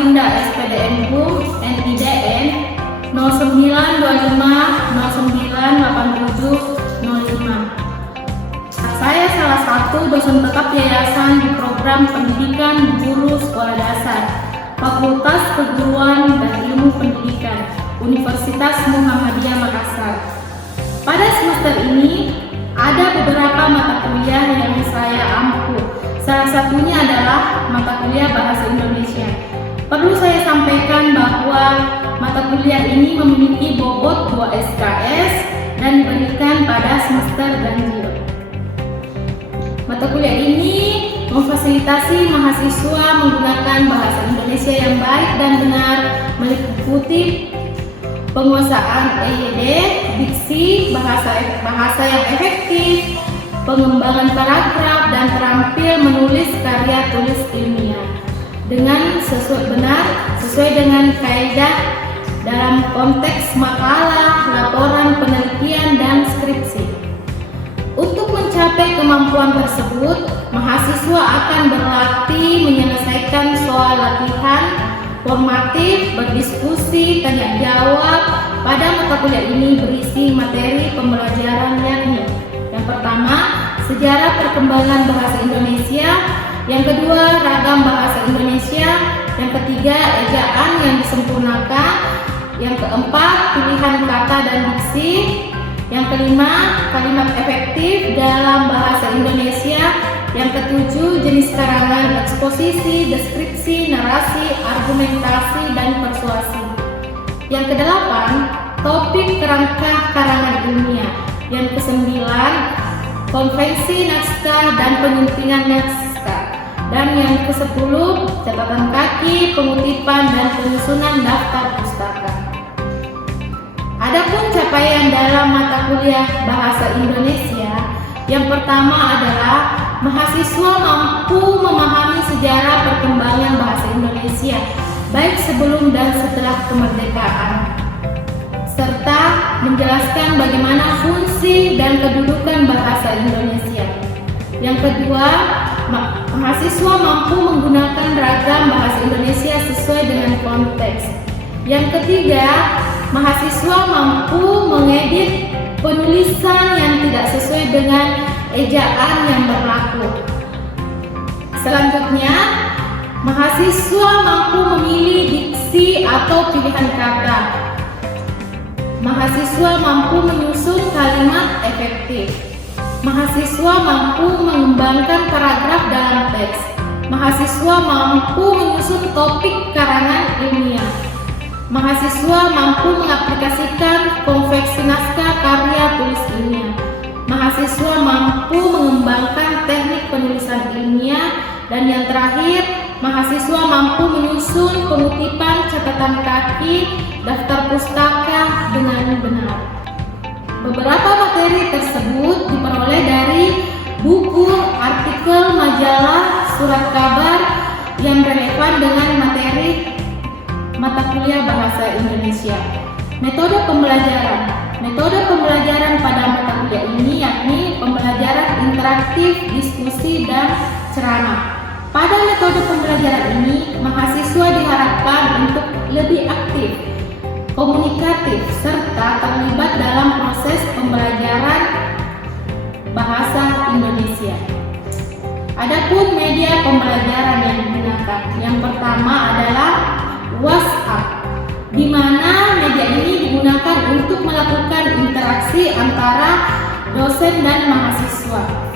Samarinda SPDN HUM NIDN 0925098705. Saya salah satu dosen tetap yayasan di program pendidikan guru sekolah dasar Fakultas Keguruan dan Ilmu Pendidikan Universitas Muhammadiyah Makassar. Pada semester ini ada beberapa mata kuliah yang saya ampu. Salah satunya adalah mata kuliah Bahasa Indonesia. Perlu saya sampaikan bahwa mata kuliah ini memiliki bobot 2 SKS dan diberikan pada semester ganjil. Mata kuliah ini memfasilitasi mahasiswa menggunakan bahasa Indonesia yang baik dan benar, meliputi penguasaan EYD, diksi, bahasa yang efektif, pengembangan paragraf, dan terampil menulis karya tulis ilmiah dengan sesuai dengan kaidah dalam konteks makalah, laporan penelitian, dan skripsi. Untuk mencapai kemampuan tersebut, mahasiswa akan berlatih menyelesaikan soal latihan formatif, berdiskusi, tanya jawab. Pada mata kuliah ini berisi materi pembelajaran yakni: yang pertama, sejarah perkembangan bahasa Indonesia; yang kedua, ragam bahasa Indonesia; yang ketiga, ejaan yang disempurnakan; yang keempat, pilihan kata dan diksi; yang kelima, kalimat efektif dalam bahasa Indonesia; yang ketujuh, jenis karangan eksposisi, deskripsi, narasi, argumentasi, dan persuasi; yang kedelapan, topik kerangka karangan ilmiah; yang kesembilan, konvensi naskah dan penyuntingan naskah; dan yang kesepuluh, catatan kaki, pengutipan, dan penyusunan daftar pustaka. Adapun capaian dalam mata kuliah Bahasa Indonesia, yang pertama adalah mahasiswa mampu memahami sejarah perkembangan bahasa Indonesia baik sebelum dan setelah kemerdekaan, serta menjelaskan bagaimana fungsi dan kedudukan bahasa Indonesia. Yang kedua, mahasiswa mampu menggunakan ragam bahasa Indonesia sesuai dengan konteks. Yang ketiga, mahasiswa mampu mengedit penulisan yang tidak sesuai dengan ejaan yang berlaku. Selanjutnya, mahasiswa mampu memilih diksi atau pilihan kata. Mahasiswa mampu menyusun kalimat efektif. Mahasiswa mampu mengembangkan paragraf dalam teks. Mahasiswa mampu menyusun topik karangan ilmiah. Mahasiswa mampu mengaplikasikan konveksi naskah karya tulis ilmiah. Mahasiswa mampu mengembangkan teknik penulisan ilmiah. Dan yang terakhir, mahasiswa mampu menyusun pengutipan catatan kaki, daftar pustaka dengan benar. Beberapa materi tersebut diperoleh dari buku, artikel, majalah, surat kabar yang relevan dengan materi mata kuliah Bahasa Indonesia. Metode pembelajaran. Metode pembelajaran pada mata kuliah ini yakni pembelajaran interaktif, diskusi, dan ceramah. Pada metode pembelajaran ini, mahasiswa diharapkan untuk lebih aktif, komunikatif, serta terlibat dalam proses pembelajaran bahasa Indonesia. Adapun media pembelajaran yang digunakan, yang pertama adalah WhatsApp, di mana media ini digunakan untuk melakukan interaksi antara dosen dan mahasiswa.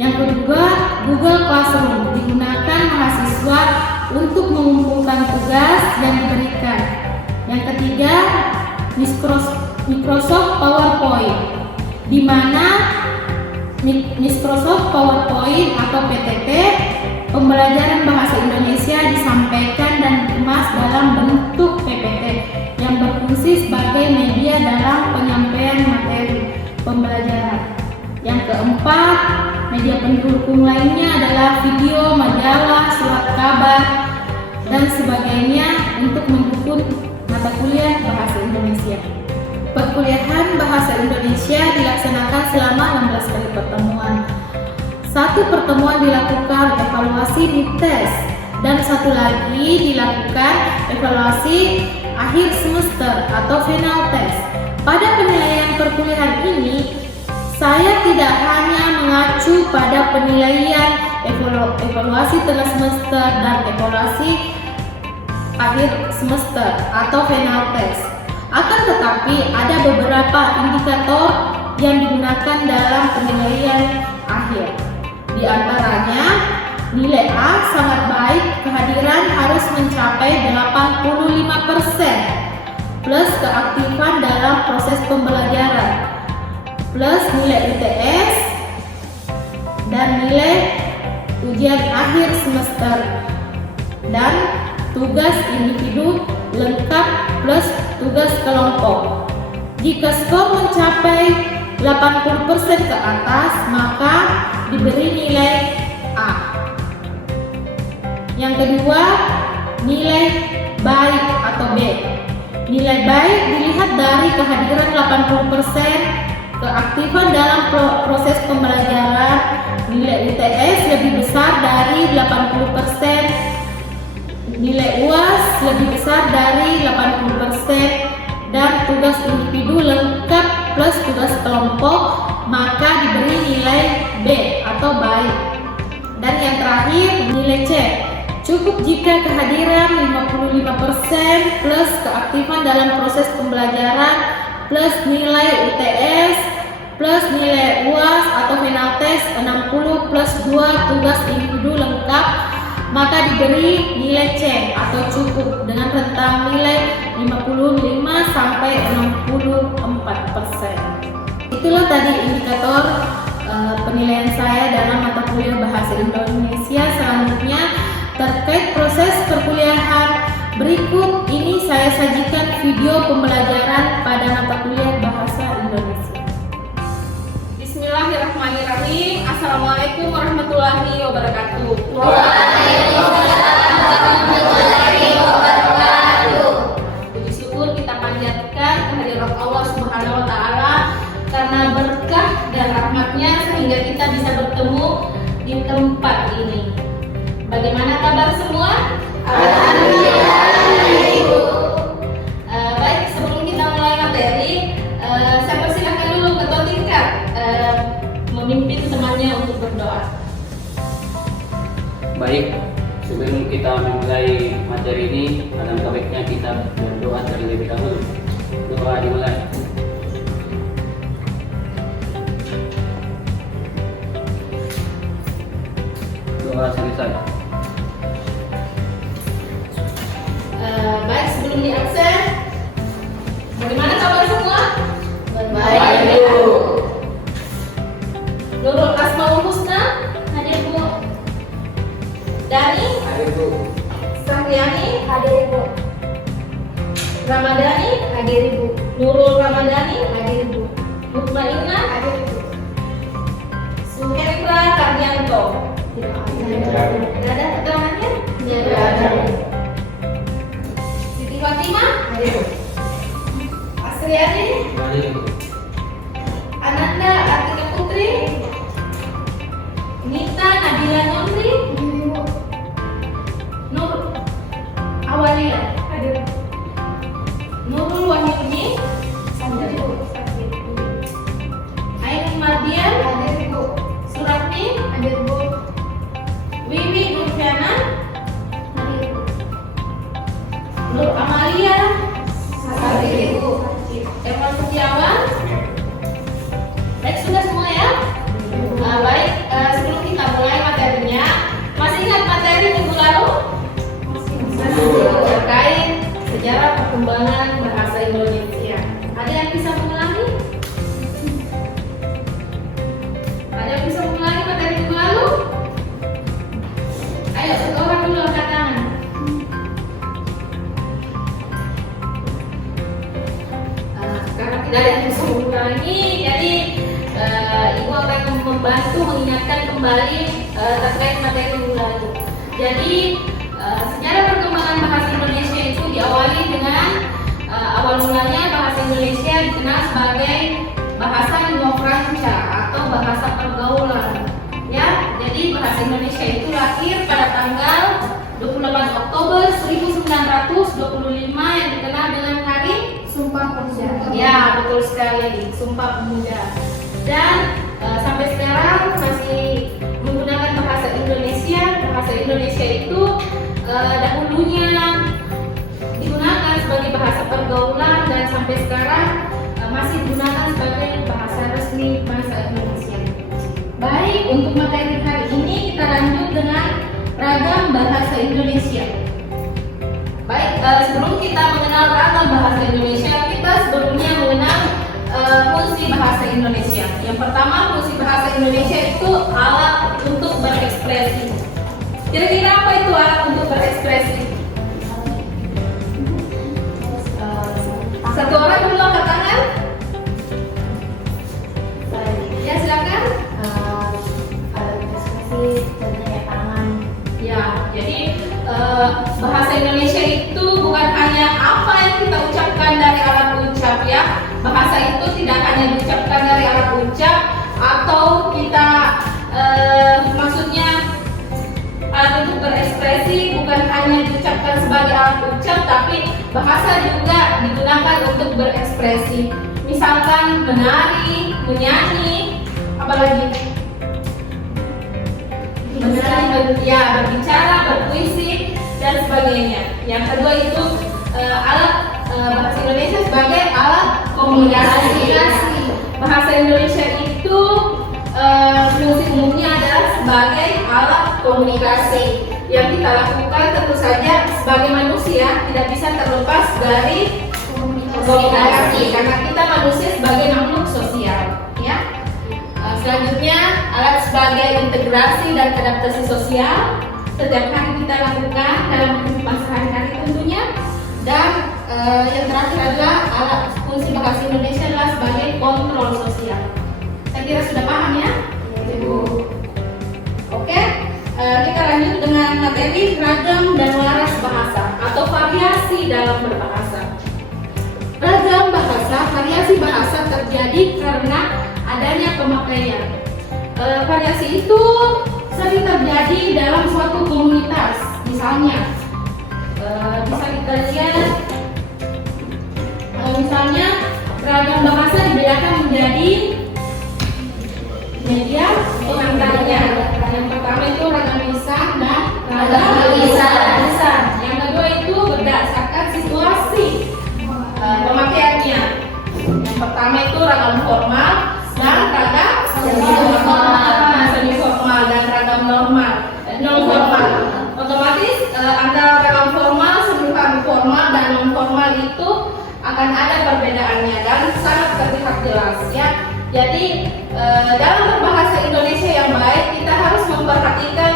Yang kedua, Google Classroom, digunakan mahasiswa untuk mengumpulkan tugas yang diberikan. Yang ketiga, Microsoft PowerPoint, di mana Microsoft PowerPoint atau PPT, pembelajaran bahasa Indonesia disampaikan dan dikemas dalam bentuk PPT yang berfungsi sebagai media dalam penyampaian materi pembelajaran. Yang keempat, media pendukung lainnya adalah video, majalah, surat kabar, dan sebagainya untuk mendukung mata kuliah Bahasa Indonesia. Perkuliahan Bahasa Indonesia dilaksanakan selama 16 kali pertemuan. Satu pertemuan dilakukan evaluasi di tes, Dan satu lagi dilakukan evaluasi akhir semester atau final test. Pada penilaian perkuliahan ini, saya tidak hanya mengacu pada penilaian evaluasi tengah semester dan evaluasi akhir semester atau final test. Akan tetapi ada beberapa indikator yang digunakan dalam penilaian akhir. Di antaranya, nilai A sangat baik, kehadiran harus mencapai 85%, plus keaktifan dalam proses pembelajaran, plus nilai UTS, dan nilai ujian akhir semester, dan tugas individu lengkap plus tugas kelompok. Jika skor mencapai 80% ke atas, maka diberi nilai A. Yang kedua, nilai baik atau B. Nilai baik dilihat dari kehadiran 80%, keaktifan dalam proses pembelajaran, nilai UTS lebih besar dari 80%, nilai UAS lebih besar dari 80%, dan tugas individu lengkap plus tugas kelompok, maka diberi nilai B atau baik. Dan yang terakhir, nilai C. Cukup jika kehadiran 55% plus keaktifan dalam proses pembelajaran plus nilai UTS plus nilai UAS atau final test 60 plus 2 tugas individu lengkap, maka diberi nilai C atau cukup dengan rentang nilai 55 sampai 64%. Itulah tadi indikator penilaian saya dalam mata kuliah Bahasa Indonesia. Selanjutnya terkait proses perkuliahan, berikut ini saya sajikan video pembelajaran pada mata kuliah Bahasa Indonesia. Bismillahirrahmanirrahim. Assalamualaikum warahmatullahi wabarakatuh. Waalaikumsalam warahmatullahi wabarakatuh. Puji syukur kita panjatkan kehadirat Allah Subhanahu wa Ta'ala karena berkah dan rahmatnya sehingga kita bisa bertemu di tempat ini. Bagaimana kabar semua? Alhamdulillah. Baik, sebelum kita mulai materi, saya persilahkan dulu ketua tingkat memimpin temannya untuk berdoa. Baik, sebelum kita memulai materi ini, alangkah baiknya kita berdoa terlebih dahulu. Doa dimulai. Doa selesai. Baik, sebelum diaksen, bagaimana kabar semua? Baik, Bu. Nurul Asmaul Husna, hadir Bu. Dani, Hadir, Bu. Sahriani, Hadir, Bu. Ramadhani, Hadir, Bu. Nurul Ramadhani, Hadir, Bu. Mutmainah, Hadir, Bu. Suhendra Kardianto. Tidak ada keterangannya? Tidak ada. Siti Fatimah, Hadir, Bu. Asriani, Hadir. Ananda Artika Putri, Nita Nabila Nyondri, Nur Awalia, Nurul Wahyuni, Hadir, Bu. Ainun Mardian, Hadir, Bu. Suratni, Hadir, Bu. Wiwi Nurfiana, Hadir, Bu. Nur Amalia, Hadir, Bu. Evan Setiawan. Baik, sudah semua ya? Baik, sebelum kita mulai materinya, masih ingat materi minggu lalu? Terkait sejarah perkembangan bahasa Indonesia. Ada yang bisa mengulangi? Ada yang bisa mengulangi materi minggu lalu? Ayo, satu orang dulu angkat tangan. Karena tidak ada yang bisa mengulangi, jadi Ibu akan membantu mengingatkan kembali terkait materi minggu lalu. Jadi sejarah perkembangan bahasa Indonesia itu diawali dengan awal mulanya bahasa Indonesia dikenal sebagai bahasa lingua franca atau bahasa pergaulan. Ya, jadi bahasa Indonesia itu lahir pada tanggal 25 25 yang dikenal dengan Hari Sumpah Pemuda. Ya, betul sekali, Sumpah Pemuda. Dan sampai sekarang masih menggunakan bahasa Indonesia. Bahasa Indonesia itu dahulunya digunakan sebagai bahasa pergaulan dan sampai sekarang masih digunakan sebagai bahasa resmi bahasa Indonesia. Baik, untuk materi hari ini kita lanjut dengan ragam bahasa Indonesia. Baik, sebelum kita mengenal ragam bahasa Indonesia, kita sebelumnya mengenal fungsi bahasa Indonesia. Yang pertama, fungsi bahasa Indonesia itu alat untuk berekspresi. Kira-kira apa itu alat untuk berekspresi? Satu orang dulu angkat tangan. Ya, silakan. Alat ekspresi contohnya tangan. Ya, jadi bahasa Indonesia itu bukan hanya apa yang kita ucapkan dari alat ucap ya. Bahasa itu tidak hanya diucapkan dari alat ucap atau kita maksudnya alat untuk berekspresi bukan hanya diucapkan sebagai alat ucap, tapi bahasa juga digunakan untuk berekspresi. Misalkan menari, menyanyi, apalagi berbicara, berpuisi dan sebagainya. Yang kedua itu alat bahasa Indonesia sebagai alat komunikasi. Bahasa Indonesia itu fungsi umumnya adalah sebagai alat komunikasi yang kita lakukan tentu saja sebagai manusia tidak bisa terlepas dari komunikasi karena kita manusia sebagai makhluk sosial ya. Selanjutnya alat sebagai integrasi dan adaptasi sosial setiap hari kita lakukan dalam kehidupan sehari-hari tentunya. Dan yang terakhir adalah alat fungsi bahasa Indonesia adalah sebagai kontrol sosial. Saya kira sudah paham ya? Oke, kita lanjut dengan materi ragam dan waras bahasa atau variasi dalam berbahasa. Ragam bahasa, variasi bahasa terjadi karena adanya pemakaian. Variasi itu sering terjadi dalam suatu komunitas. Misalnya, bisa kita lihat, misalnya ragam bahasa dibedakan menjadi media pengantarnya. Yang pertama itu ragam lisan dan ragam lisan. Yang kedua itu berdasarkan situasi pemakaiannya. Yang pertama itu ragam formal dan ragam semi formal dan ragam normal, non formal. Otomatis antara ragam formal, semi formal dan non formal itu akan ada perbedaannya dan sangat terlihat jelas ya. Jadi dalam berbahasa Indonesia yang baik kita harus memperhatikan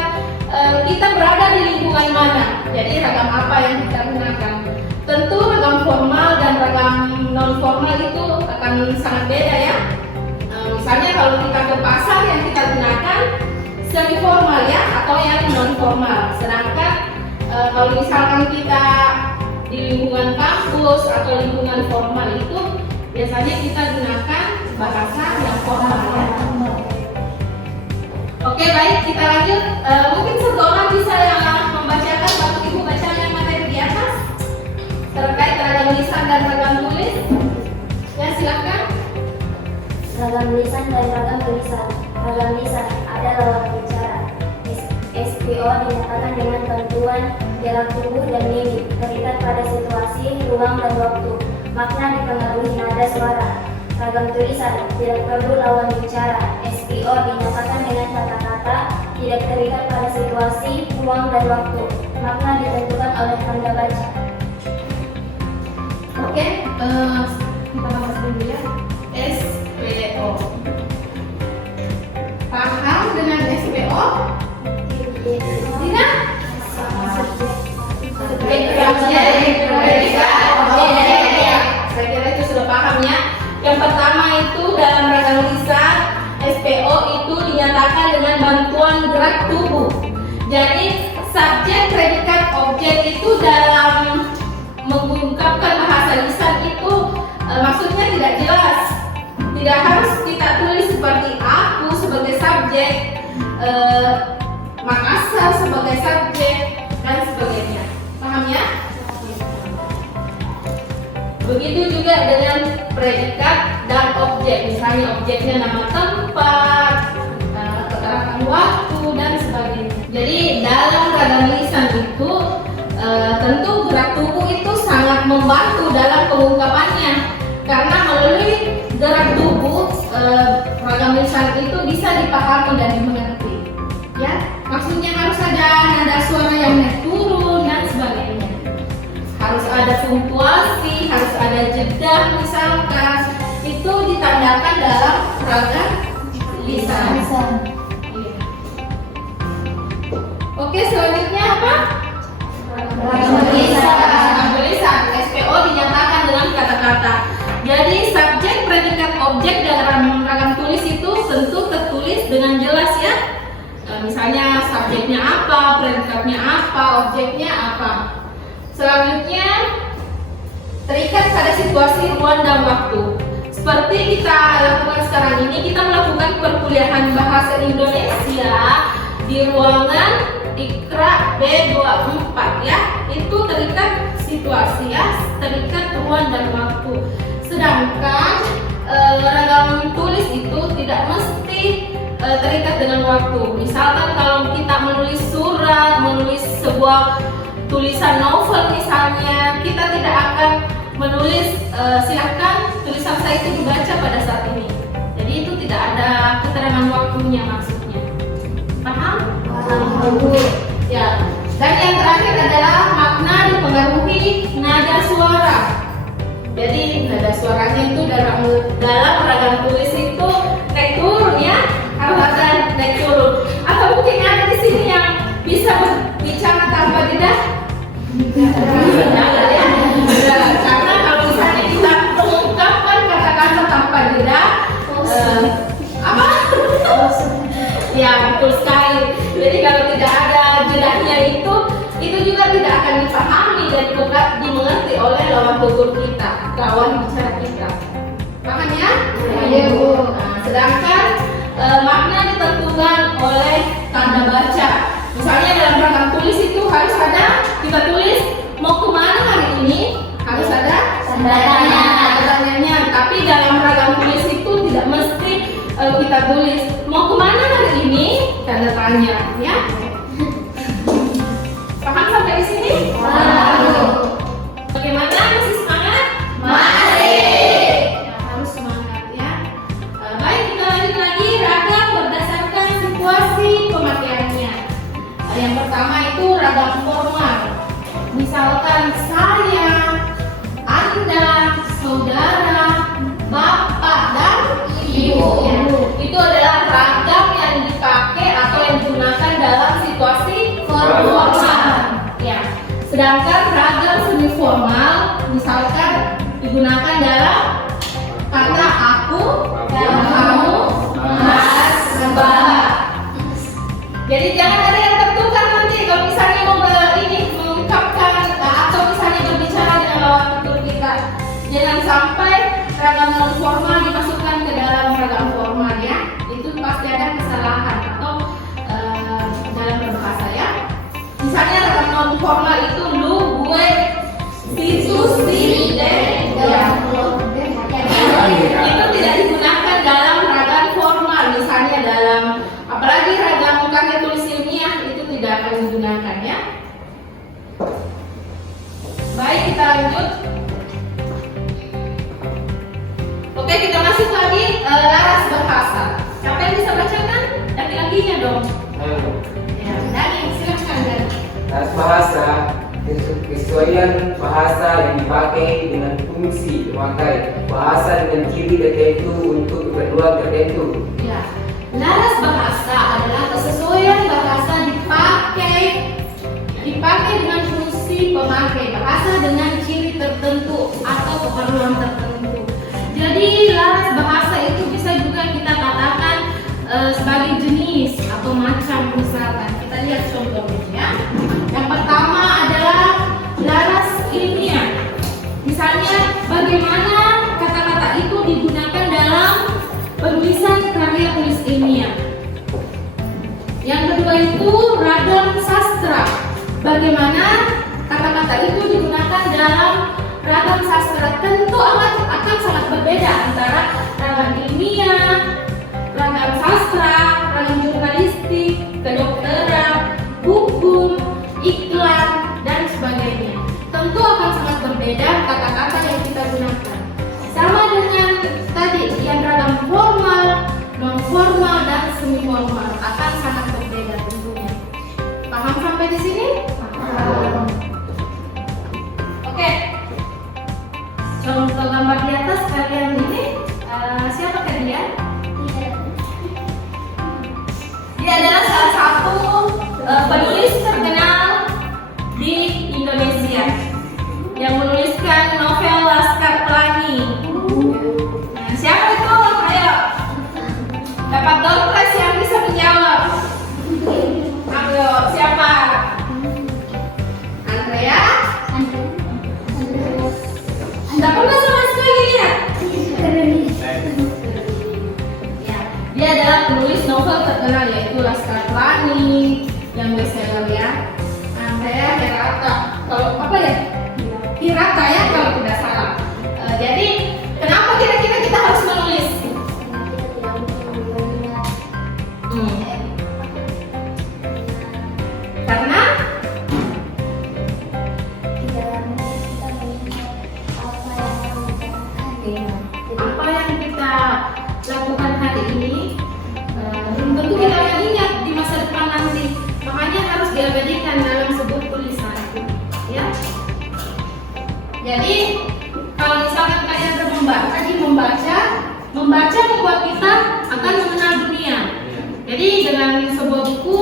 kita berada di lingkungan mana. Jadi ragam apa yang kita gunakan. Tentu ragam formal dan ragam non formal itu akan sangat beda ya. Misalnya kalau kita ke pasar yang kita gunakan semi formal ya atau yang non formal. Sedangkan kalau misalkan kita di lingkungan kampus atau lingkungan formal itu biasanya kita gunakan bahasa yang formal ya. Oke, baik, kita lanjut. Mungkin satu orang bisa yang membacakan Bapak Ibu bacaan yang materi di atas terkait ragam lisan dan ragam tulis. Ya, silakan. Ragam lisan dan ragam tulisan. Ragam lisan ada lawan bicara. SPO dinyatakan dengan bantuan gerak tubuh dan mimik, terikat pada situasi, ruang, dan waktu. Makna dipengaruhi nada suara. Ragam tulisan tidak perlu lawan bicara. SPO dinyatakan dengan kata-kata, tidak terikat pada situasi, ruang, dan waktu. Makna ditentukan oleh tanda baca. Oke, kita bahas dulu ya. SPO. Paham dengan SPO? Tidak? Saya kira itu sudah paham ya. Yang pertama itu dalam ragam lisan SPO itu dinyatakan dengan bantuan gerak tubuh. Jadi subjek, predikat, objek itu dalam mengungkapkan bahasa lisan itu maksudnya tidak jelas. Tidak harus kita tulis seperti aku sebagai subjek, Makassar sebagai subjek dan sebagainya. Paham ya? Begitu juga dengan predikat dan objek. Misalnya objeknya nama tempat, keterangan waktu dan sebagainya. Jadi dalam ragam lisan itu tentu gerak tubuh itu sangat membantu dalam pengungkapannya, karena melalui gerak tubuh ragam lisan itu bisa dipahami dan dimengerti. Ya, maksudnya harus ada nada suara yang naik turun dan sebagainya. Harus ada punktuasi, harus ada jeda misalkan. Itu ditandakan dalam ragam lisan. Iya. Oke, selanjutnya apa? Ragam lisan. Ragam lisan. SPO dinyatakan dengan kata-kata. Jadi subjek, predikat, objek dalam ragam tulis itu tentu tertulis dengan jelas ya. Misalnya subjeknya apa, predikatnya apa, objeknya apa. Selanjutnya terikat pada situasi, ruang, dan waktu. Seperti kita lakukan sekarang ini, kita melakukan perkuliahan bahasa Indonesia di ruangan Ikra B24 ya. Itu terikat situasi ya, terikat ruang dan waktu. Sedangkan ragam tulis itu tidak mesti terikat dengan waktu. Misalkan kalau kita menulis surat, menulis sebuah tulisan novel misalnya, kita tidak akan menulis silahkan tulisan saya itu dibaca pada saat ini. Jadi itu tidak ada keterangan waktunya maksudnya. Paham? Paham. Ya. Dan yang terakhir adalah makna dipengaruhi nada suara. Jadi nada suaranya itu dalam ragam tulis itu naik turun ya, harus ada naik turun. Atau mungkin ada di sini yang bisa berbicara tanpa jeda? Karena kalau misalnya kita mengungkapkan kata-kata tanpa jeda, apa? Ya betul sekali. Jadi kalau tidak ada jedanya itu juga tidak akan dipahami dan dimengerti oleh lawan tutur kita, lawan bicara kita. Paham ya? Iya, Bu. Nah, sedangkan makna ditentukan oleh tanda baca. Misalnya dalam ragam tulis itu harus ada, kita tulis mau kemana hari ini, harus ada Tanda tanya. tanyanya. Tapi dalam ragam tulis itu tidak mesti kita tulis mau kemana hari ini, tanda tanya ya. Paham sampai di sini? Paham. Bagaimana? Masih semangat? Masih. Ya, harus semangat ya. Baik, kita lanjut lagi ragam berdasarkan situasi pemakaiannya. Yang pertama itu ragam formal. Misalkan saya, Anda, saudara, bapak, dan ibu. Ya, itu adalah ragam yang dipakai atau yang digunakan dalam situasi formal. Ya. Sedangkan ragam semi formal misalkan digunakan dalam kata aku, kamu, mas, mbak. Jadi jangan ada yang tertukar nanti kalau misalnya mau mengungkapkan atau misalnya berbicara dengan lawan tutur kita. Jangan sampai ragam non formal dimasukkan ke dalam ragam formal ya. Itu pasti ada kesalahan atau dalam berbahasa ya. Misalnya ragam non formal itu lu, gue, situ, si, de, ya. Itu tidak digunakan dalam ragam formal. Misalnya dalam apalagi ragam karya tulis ilmiah itu tidak akan digunakan ya. Baik, kita lanjut. Oke, kita masuk lagi laras bahasa. Siapa yang bisa bacakan? Laki-lakinya dong. Ya, Dani, silakan Dani. Laras bahasa, kesesuaian bahasa yang dipakai dengan fungsi memakai bahasa dengan ciri tertentu untuk keperluan tertentu. Ya, laras bahasa adalah kesesuaian bahasa dipakai dengan fungsi pemakai bahasa dengan ciri tertentu atau keperluan tertentu. Jadi laras bahasa itu bisa juga kita katakan sebagai jenis atau macam misalkan. Kita lihat contohnya ya. Yang pertama adalah laras ilmiah. Misalnya bagaimana kata-kata itu digunakan dalam penulisan karya tulis ilmiah. Yang kedua itu ragam sastra. Bagaimana kata-kata itu digunakan dalam ragam sastra tentu akan sangat berbeda antara ragam ilmiah, ragam sastra, ragam jurnalistik, kedokteran, hukum, iklan, dan sebagainya. Tentu akan sangat berbeda kata-kata yang kita gunakan. Sama dengan tadi yang ragam formal, non formal, dan semi formal akan sangat berbeda tentunya. Paham sampai di sini? Paham. Oke. Contoh gambar di atas kalian ini siapa kalian? Dia adalah salah satu penulis terkenal di Indonesia yang menuliskan novel Laskar Pelangi. Nah, siapa itu? Ayo, dapat door prize yang bisa menjawab. Ayo, siapa? Andrea? Anda pernah sama sekali lihat? Ya, dia adalah penulis novel terkenal yaitu Laskar Pelangi yang bestseller ya. Andrea Hirata, kalau apa ya? Hirata ya kalau tidak salah. Jadi kenapa kira-kira kita harus menulis? Karena apa yang kita lakukan hari ini belum tentu kita akan ingat di masa depan nanti. Makanya harus diabadikan dalam sebuah tulisan, ya. Jadi kalau misalkan kalian membaca membuat kita akan mengenal dunia. Jadi dengan sebuah buku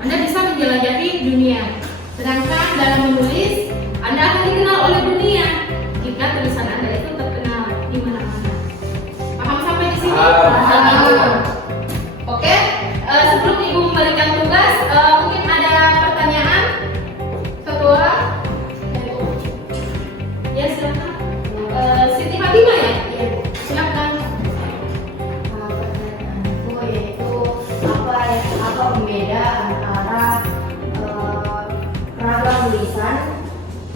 Anda bisa menjelajahi dunia. Sedangkan dalam menulis Anda akan dikenal oleh dunia jika tulisan Anda itu terkenal di mana-mana. Paham sampai di sini? Paham. Oke, sebelum Ibu memberikan tugas, mungkin ada pertanyaan? Satu orang? Ya, silakan. Siti Fatimah ya? Iya, silakan. Pertanyaanku yaitu apa pembeda antara ragam tulisan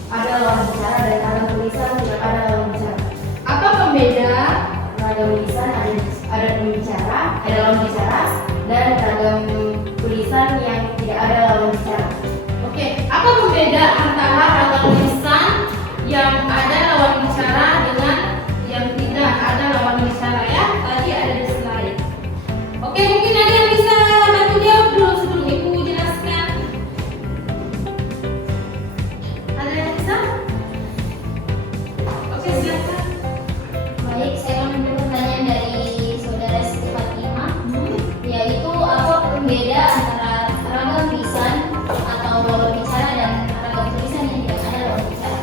ada lawan bicara dan ragam tulisan tidak ada lawan bicara. Apa pembeda? Ragam tulisan ada pembicara, ada lawan bicara, dan ragam tulisan yang tidak ada lawan bicara. Oke, apa pembeda antara ragam tulisan yang ada lawan bicara dengan yang tidak ada lawan bicara ya? Tadi ada di slide. Oke, mungkin ada yang bisa bantu jawab dulu sebelum Ibu jelaskan. Ada yang bisa? Oke, silakan. Baik, saya mengambil pertanyaan dari saudara Siti Fatimah, yaitu apa pembeda antara ragam tulisan atau lawan bicara dan ragam tulisan yang tidak ada lawan bicara.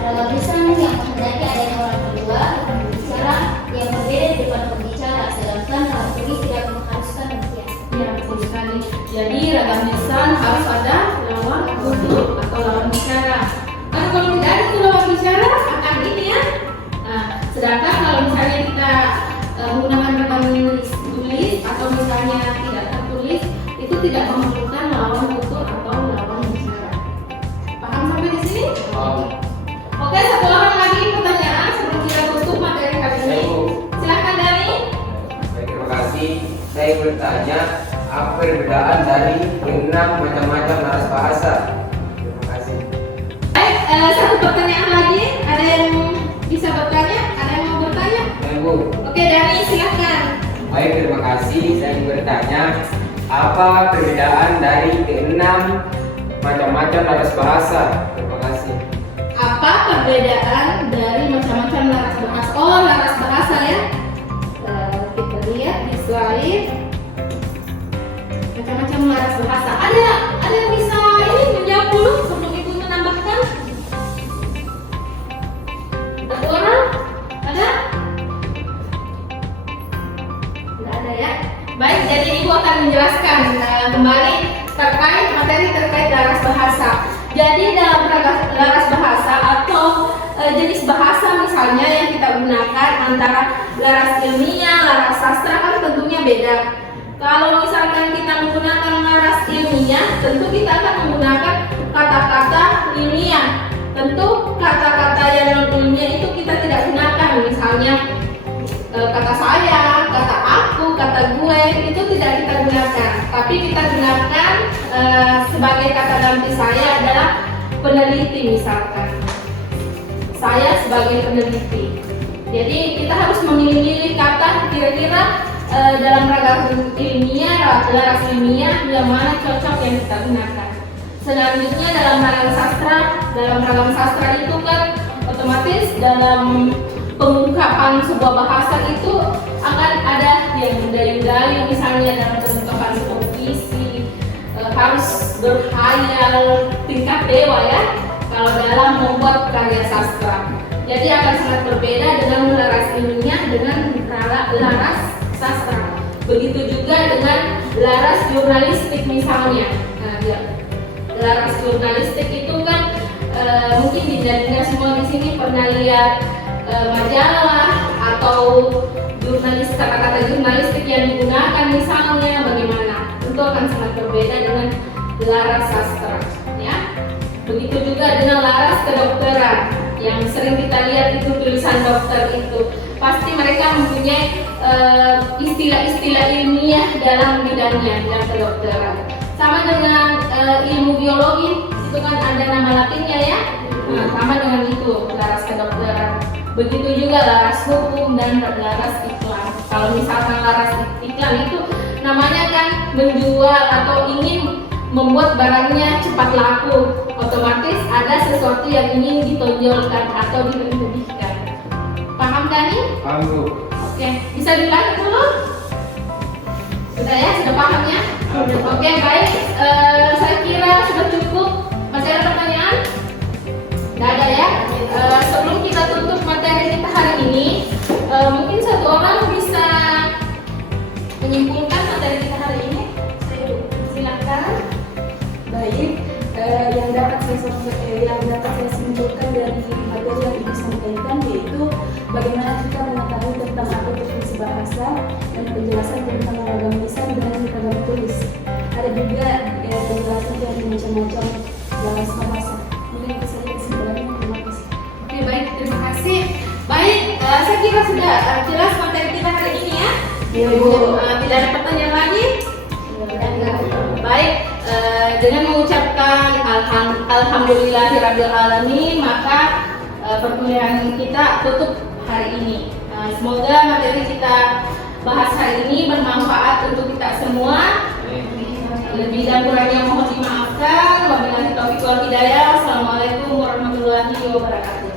Ragam tulisan yang menghendaki adanya orang kedua berbicara yang berbeda di depan pembicara, sedangkan ragam tulis tidak mengharuskan demikian. Ya, betul sekali. Jadi ragam lisan harus ada lawan tutur atau lawan bicara. Karena kalau tidak ada tuh lawan bicara akan ini ya. Nah, sedangkan kalau misalnya kita menggunakan ragam tulis atau misalnya tidak tertulis, itu tidak memerlukan lawan tutur atau lawan bicara. Paham sampai di sini? Oke, satu orang lagi pertanyaan sebelum kita tutup materi kali ini. Silakan Dani. Baik, terima kasih. Saya bertanya, apa perbedaan dari 6 macam-macam laras bahasa? Terima kasih. Baik, satu pertanyaan lagi. Ada yang bisa bertanya? Ada yang mau bertanya? Ya, Bu. Oke, Dani silakan. Baik, terima kasih. Saya bertanya, apa perbedaan dari 6 macam-macam laras bahasa? Terima kasih. Apa perbedaan dari macam-macam laras bahasa? Oh, laras bahasa ya. Kita lihat di slide. Macam-macam laras bahasa. Ada yang bisa ini menjawab dulu sebelum Ibu menambahkan? Satu orang? Ada? Tidak ada ya. Baik, jadi Ibu akan menjelaskan kembali terkait materi terkait laras bahasa. Jadi dalam laras bahasa atau jenis bahasa misalnya yang kita gunakan antara laras ilmiah, laras sastra kan tentunya beda. Kalau misalkan kita menggunakan laras ilmiah, tentu kita akan menggunakan kata-kata ilmiah. Tentu kata-kata materi itu tidak kita gunakan, tapi kita gunakan sebagai kata ganti saya adalah peneliti misalkan. Saya sebagai peneliti. Jadi kita harus memilih kata kira-kira dalam ragam ilmiah, laras ilmiah yang mana cocok yang kita gunakan. Selanjutnya dalam ragam sastra itu kan otomatis dalam pengungkapan sebuah bahasa itu akan ada yang mendayu-dayu, misalnya dalam pengungkapan sebuah puisi harus berkhayal tingkat dewa ya kalau dalam membuat karya sastra. Jadi akan sangat berbeda dengan laras ilmiah dengan laras sastra. Begitu juga dengan laras jurnalistik misalnya. Nah, laras jurnalistik itu kan mungkin tidak semua di sini pernah lihat majalah atau kata-kata jurnalistik yang digunakan misalnya bagaimana. Itu akan sangat berbeda dengan laras sastra ya. Begitu juga dengan laras kedokteran yang sering kita lihat itu tulisan dokter itu pasti mereka mempunyai istilah-istilah ilmiah dalam bidangnya, bidang kedokteran. Sama dengan ilmu biologi itu kan ada nama latinnya ya. Nah, sama dengan itu laras kedokteran. Begitu juga laras hukum dan laras iklan. Kalau misalkan laras iklan itu namanya kan menjual atau ingin membuat barangnya cepat laku, otomatis ada sesuatu yang ingin ditonjolkan atau dilebihkan. Paham kan nih? Paham Bu. Oke, bisa diulangi dulu? Sudah ya, sudah paham ya? Oke, baik. Saya kira sudah cukup. Masih ada pertanyaan? Tidak ada ya? Sebelum kita tutup materi kita hari ini, mungkin satu orang bisa menyimpulkan materi kita hari ini. Silakan. Baik, yang dapat saya simpulkan dari materi yang Ibu sampaikan yaitu bagaimana kita mengetahui tentang apa itu fungsi bahasa dan penjelasan tentang ragam lisan dan ragam tulis. Ada juga penjelasan dari macam-macam bahasa bahasa. Mungkin itu saja kesimpulannya. Terima kasih. Oke, baik, terima kasih. Baik, saya kira sudah jelas materi kita hari ini ya. Iya, Bu. Tidak ada pertanyaan lagi? Baik, dengan mengucapkan alhamdulillahirabbil alamin, maka perkuliahan kita tutup hari ini. Semoga materi kita bahas hari ini bermanfaat untuk kita semua. Lebih dan kurangnya mohon dimaafkan. Wabillahi taufiq wal hidayah. Wassalamualaikum warahmatullahi wabarakatuh.